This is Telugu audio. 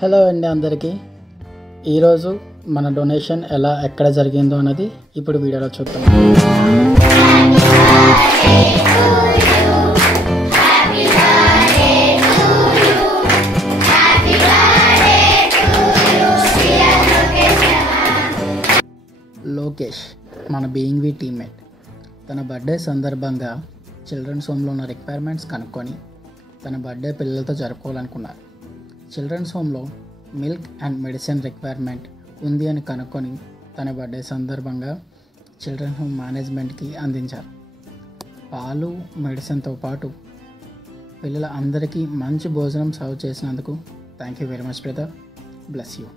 హలో అండి అందరికీ. ఈరోజు మన డొనేషన్ ఎక్కడ జరిగిందో అన్నది ఇప్పుడు వీడియోలో చూద్దాం. లోకేష్ మన బీయింగ్వి టీమ్మేట్ తన బర్త్డే సందర్భంగా చిల్డ్రన్స్ హోమ్లో ఉన్న రిక్వైర్మెంట్స్ కనుక్కొని తన బర్త్డే పిల్లలతో జరుపుకోవాలనుకున్నారు. చిల్డ్రన్స్ హోమ్లో మిల్క్ అండ్ మెడిసిన్ రిక్వైర్మెంట్ ఉంది అని కనుక్కొని తన బర్త్డే సందర్భంగా చిల్డ్రన్స్ హోమ్ మేనేజ్మెంట్కి అందించారు. పాలు మెడిసిన్తో పాటు పిల్లల అందరికీ మంచి భోజనం సర్వ్ చేసినందుకు thank you very much brother. Bless you.